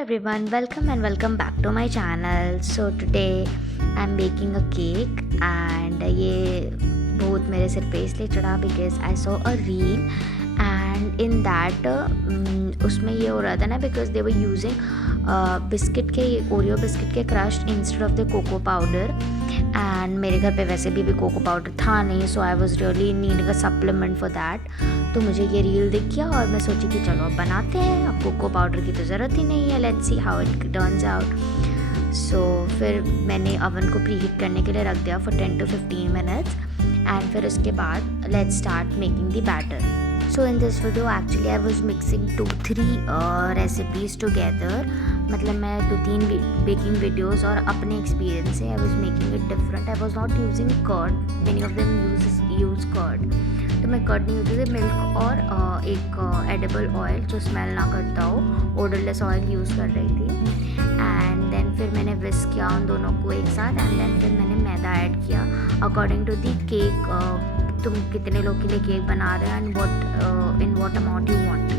Everyone, welcome and welcome back to my channel. So today I'm baking a cake and ये भूत मेरे सिर पे इसलिए चढ़ा because I saw a reel and in that उसमें ये हो रहा था ना because they were using biscuit के ओरियो बिस्किट के crush instead of the cocoa powder and मेरे घर पे वैसे भी कोको पाउडर था नहीं, so I was really needing a supplement for that. तो मुझे ये रील दिख गया और मैं सोची कि चलो अब बनाते हैं, अब कोको पाउडर की तो ज़रूरत ही नहीं है, let's see how it turns out. So फिर मैंने ओवन को प्री हीट करने के लिए रख दिया फॉर 10 to 15 मिनट्स एंड फिर उसके बाद let's start making the batter. So in this video actually I was mixing 2-3 recipes together, मतलब मैं 2-3 बेकिंग वीडियोज़ और अपने एक्सपीरियंस से I was making it different. I was not using curd, many of them use curd, तो मैं curd नहीं use थी, milk और एक एडिबल ऑयल जो स्मेल ना करता हो, ओडरलेस ऑयल यूज़ कर रही थी। एंड देन फिर मैंने विस्क किया उन दोनों को एक साथ एंड देन फिर मैंने मैदा ऐड किया अकॉर्डिंग टू दी केक, तुम कितने लोग के लिए केक बना रहे हो and in what amount you want.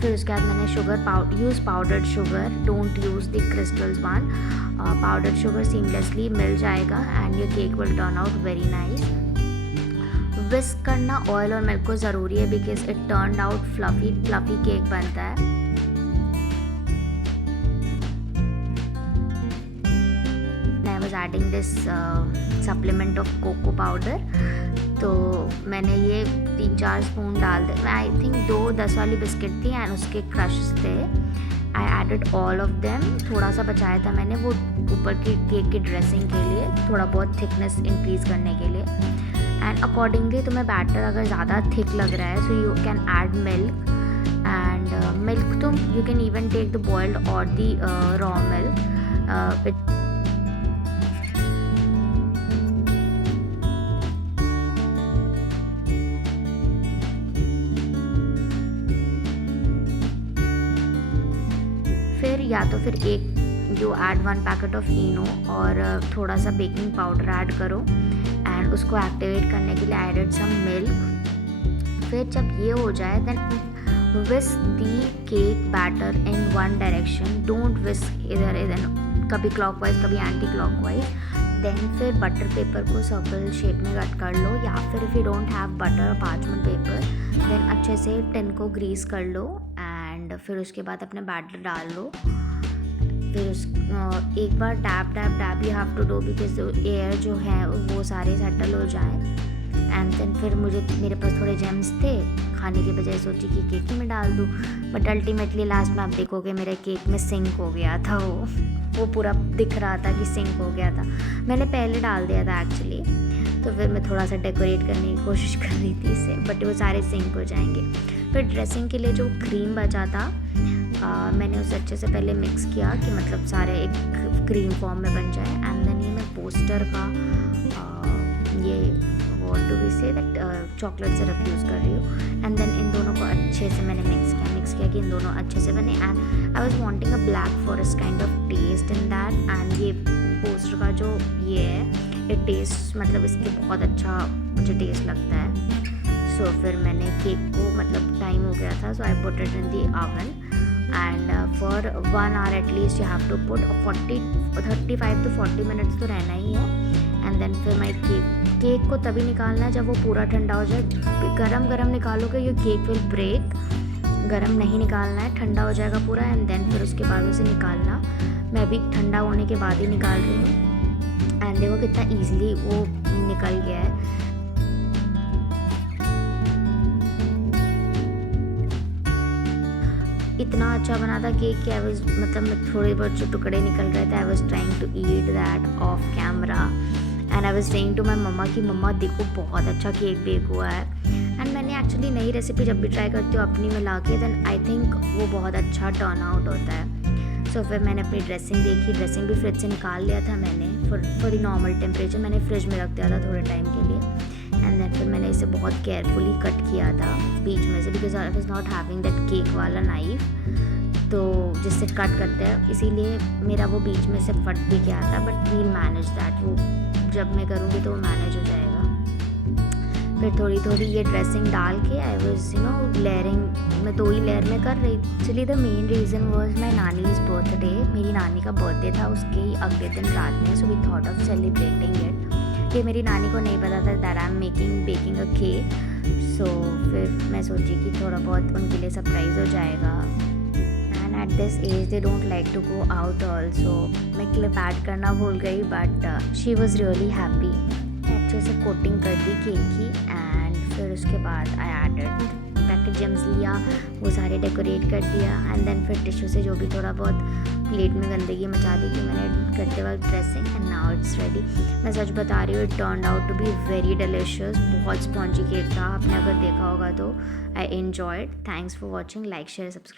फिर उसके बाद मैंने sugar use powdered sugar, don't use the crystals one. Powdered sugar seamlessly मिल जाएगा and your cake will turn out very nice. Whisk करना ऑयल और मिल्क को ज़रूरी है because it turn out fluffy cake बनता है। I was adding this supplement of cocoa powder, तो मैंने ये 3-4 स्पून डाल दे। आई थिंक 2 10 वाली बिस्किट थी एंड उसके क्रश थे। I added all of them, थोड़ा सा बचाया था मैंने वो ऊपर की केक की ड्रेसिंग के लिए, थोड़ा बहुत थिकनेस इंक्रीज़ करने के लिए। एंड अकॉर्डिंगली तुम्हें बैटर अगर ज़्यादा थिक लग रहा है so you can add milk and milk तुम you can even take the boiled और द रॉ मिल्क। फिर या तो फिर एक जो ऐड 1 पैकेट ऑफ इनो और थोड़ा सा बेकिंग पाउडर ऐड करो एंड उसको एक्टिवेट करने के लिए एडेड सम मिल्क। फिर जब ये हो जाए then whisk the cake batter in one direction, don't whisk इधर कभी क्लॉकवाइज कभी एंटी क्लॉकवाइज। देन फिर बटर पेपर को सर्कल शेप में कट कर लो, या फिर if you don't have butter और पार्चमेंट पेपर देन अच्छे से टिन को ग्रीस कर लो एंड फिर उसके बाद अपने बैटर डाल लो। फिर एक बार dab you have to do because air जो है वो सारे सेटल हो जाए। एंड देन फिर मेरे पास थोड़े जेम्स थे, खाने के बजाय सोची कि केक ही में डाल दूँ, बट अल्टीमेटली लास्ट में आप देखोगे मेरे केक में सिंक हो गया था, वो पूरा दिख रहा था कि सिंक हो गया था। मैंने पहले डाल दिया था एक्चुअली, तो फिर मैं थोड़ा सा डेकोरेट करने की कोशिश कर रही थी इसे, बट वो सारे सिंक हो जाएंगे। फिर ड्रेसिंग के लिए जो क्रीम बचा था मैंने उसे अच्छे से पहले मिक्स किया कि मतलब सारे एक क्रीम फॉर्म में बन जाए। एंड देन ये मैं पोस्टर का ये what do we say that chocolate syrup use कर रही हूँ। एंड देन इन दोनों को अच्छे से मैंने मिक्स किया कि इन दोनों अच्छे से बने। And I was wanting a black forest kind of taste in that. And ये पोस्टर का जो ये है ये टेस्ट मतलब इसके बहुत अच्छा मुझे टेस्ट लगता है। सो फिर मैंने केक को मतलब टाइम हो गया था, so I put it in the oven and for 1 hour at least you have to put 35 to 40 minutes तो रहना ही है। एंड देन फिर मैं केक को तभी निकालना है जब वो पूरा ठंडा हो जाए। गरम निकालोगे ये केक विल ब्रेक, गरम नहीं निकालना है, ठंडा हो जाएगा पूरा एंड देन फिर उसके बाद उसे निकालना। मैं भी ठंडा होने के बाद ही निकाल रही हूँ एंड देखो कितना ईजिली वो निकल गया है। इतना अच्छा बना था केक कि आई वाज मतलब थोड़े बहुत जो टुकड़े निकल रहे थे I was trying to eat that off camera and I was saying to my मम्मा कि मम्मा देखो बहुत अच्छा केक बेक हुआ है। एंड मैंने एक्चुअली नई रेसिपी जब भी ट्राई करती हूँ अपनी में ला के देन आई थिंक वो बहुत अच्छा टर्न आउट होता है। सो फिर मैंने अपनी ड्रेसिंग देखी, ड्रेसिंग भी फ्रिज से निकाल लिया था मैंने फॉर द नॉर्मल टेम्परेचर, मैंने फ्रिज में रख दिया था थोड़े टाइम के लिए। एंड देन फिर मैंने इसे बहुत केयरफुली कट किया था बीच में से because I was not having that cake वाला नाइफ, तो जिससे कट करते हैं इसीलिए मेरा वो बीच में से फट भी गया था, बट वील मैनेज दैट, वो जब मैं करूँगी तो वो मैनेज हो जाएगा। फिर थोड़ी थोड़ी ये ड्रेसिंग डाल के आई वॉज लेयरिंग, मैं 2 ही लेयर में कर रही। Actually the main reason was my नानीज़ बर्थडे। मेरी नानी का बर्थडे था उसके ही अगले दिन रात में, so we thought of celebrating it. ये मेरी नानी को नहीं पता था that I am baking a cake. So फिर मैं सोची कि थोड़ा बहुत उनके लिए सरप्राइज़ हो जाएगा। And at this age they don't like to go out also. मैं क्लिप ऐड करना भूल गई but she was really happy. अच्छे से कोटिंग कर दी केक की एंड फिर उसके बाद आई एडेड पैकेट जेम्स लिया, वो सारे डेकोरेट कर दिया एंड देन फिर टिश्यू से जो भी थोड़ा बहुत प्लेट में गंदगी मचा दी थी मैंने करते वक्त dressing, and now it's ready. मैं सच बता रही हूँ, it turned out to be very delicious. बहुत स्पॉन्जी केक था, आपने अगर देखा होगा तो I enjoyed. Thanks for watching, like share subscribe.